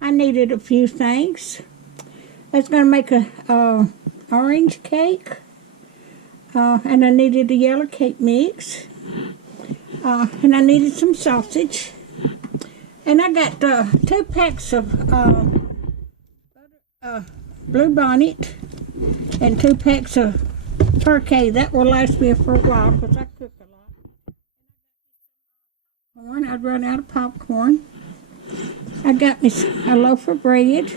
I needed a few things. I was going to make a orange cake, and I needed a yellow cake mix, and I needed some sausage, and I got 2 packs of Blue Bonnet and 2 packs of Parquet. That will last me for a while because I cook a lot. Corn, I'd run out of popcorn. I got me a loaf of bread,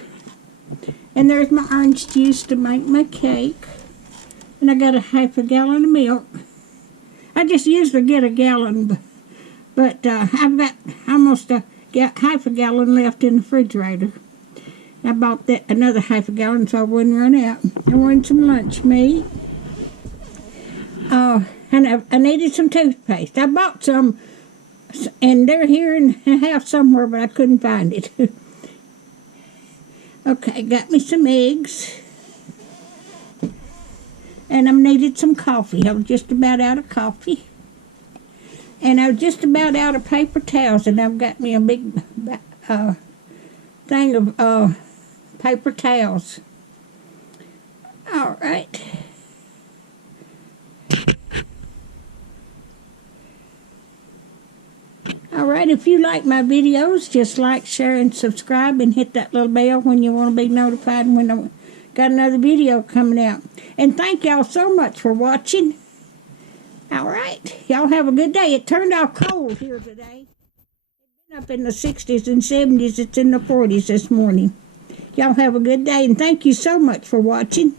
and there's my orange juice to make my cake, and I got a half a gallon of milk. I just usually get a gallon, but I've got almost half a gallon left in the refrigerator. I bought that another half a gallon so I wouldn't run out. I wanted some lunch meat. And I needed some toothpaste. I bought some, and they're here in the house somewhere, but I couldn't find it. Okay, got me some eggs. And I needed some coffee. I was just about out of coffee. And I was just about out of paper towels, and I've got me a big thing of paper towels. All right. All right, if you like my videos, just like, share, and subscribe, and hit that little bell when you want to be notified when I got another video coming out. And thank y'all so much for watching. All right, y'all have a good day. It turned out cold here today. It's been up in the 60s and 70s. It's in the 40s this morning. Y'all have a good day, and thank you so much for watching.